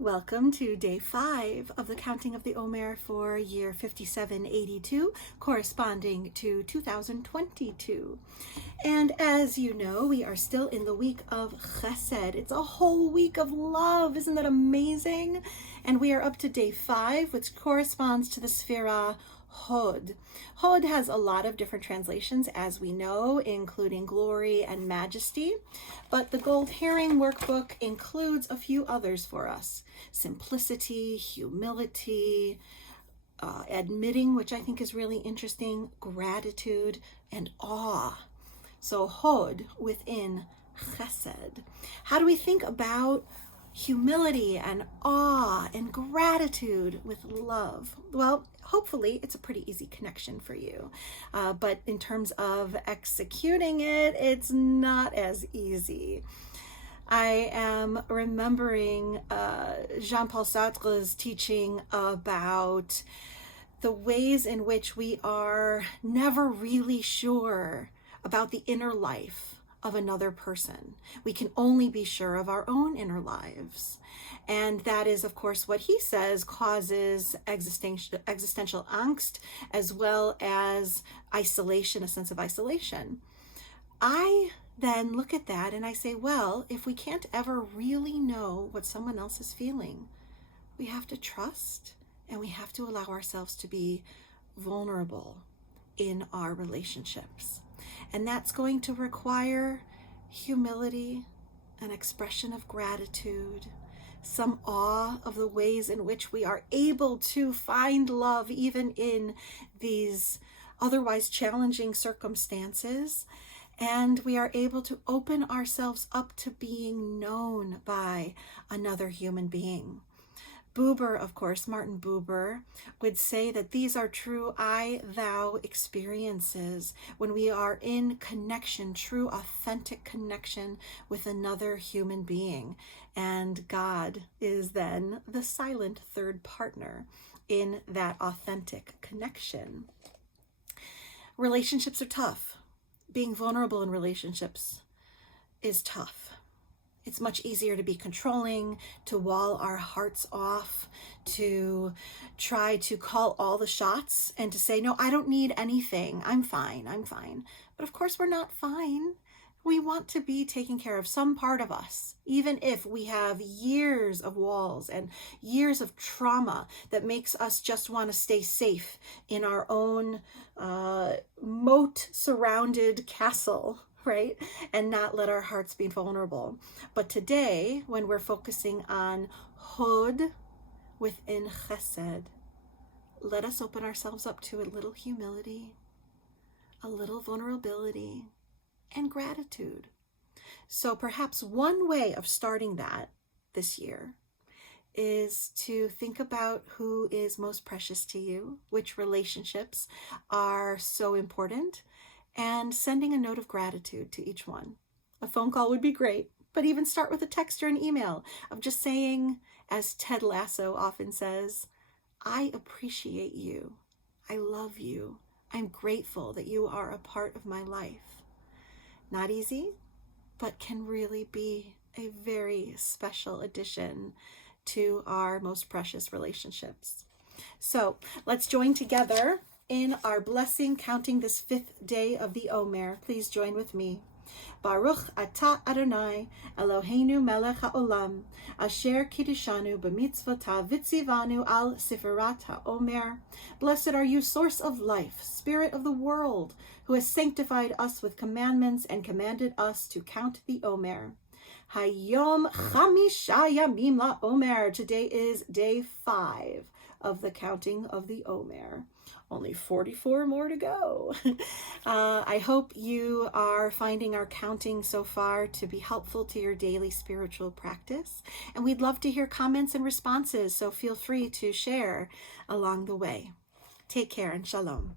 Welcome to day 5 of the counting of the Omer for year 5782, corresponding to 2022. And as you know, we are still in the week of Chesed. It's a whole week of love. Isn't that amazing? And we are up to day 5, which corresponds to the Sphira Hod. Hod has a lot of different translations, as we know, including glory and majesty, but the Gold Herring workbook includes a few others for us. Simplicity, humility, admitting, which I think is really interesting, gratitude, and awe. So Hod within Chesed. How do we think about humility and awe and gratitude with love? Well, hopefully it's a pretty easy connection for you. But in terms of executing it, it's not as easy. I am remembering Jean-Paul Sartre's teaching about the ways in which we are never really sure about the inner life of another person. We can only be sure of our own inner lives. And that is, of course, what he says causes existential angst, as well as isolation, a sense of isolation. I then look at that and I say, well, if we can't ever really know what someone else is feeling, we have to trust and we have to allow ourselves to be vulnerable in our relationships. And that's going to require humility, an expression of gratitude, some awe of the ways in which we are able to find love even in these otherwise challenging circumstances. And we are able to open ourselves up to being known by another human being. Buber, of course, Martin Buber, would say that these are true I-thou experiences when we are in connection, true, authentic connection with another human being. And God is then the silent third partner in that authentic connection. Relationships are tough. Being vulnerable in relationships is tough. It's much easier to be controlling, to wall our hearts off, to try to call all the shots and to say, no, I don't need anything. I'm fine. But of course, we're not fine. We want to be taking care of some part of us, even if we have years of walls and years of trauma that makes us just want to stay safe in our own moat-surrounded castle, right? And not let our hearts be vulnerable. But today, when we're focusing on Hod within Chesed, let us open ourselves up to a little humility, a little vulnerability, and gratitude. So perhaps one way of starting that this year is to think about who is most precious to you, which relationships are so important, and sending a note of gratitude to each one. A phone call would be great, but even start with a text or an email of just saying, as Ted Lasso often says, I appreciate you. I love you. I'm grateful that you are a part of my life. Not easy, but can really be a very special addition to our most precious relationships. So let's join together in our blessing, counting this 5th day of the Omer. Please join with me. Baruch atah Adonai Eloheinu melech haolam, asher kiddushanu b'mitzvotav v'tzivanu al sifirat haomer. Blessed are you, source of life, spirit of the world, who has sanctified us with commandments and commanded us to count the Omer. Hayom chamisha yamim la'omer. Today is day 5 of the counting of the Omer. Only 44 more to go. I hope you are finding our counting so far to be helpful to your daily spiritual practice. And we'd love to hear comments and responses, so feel free to share along the way. Take care and shalom.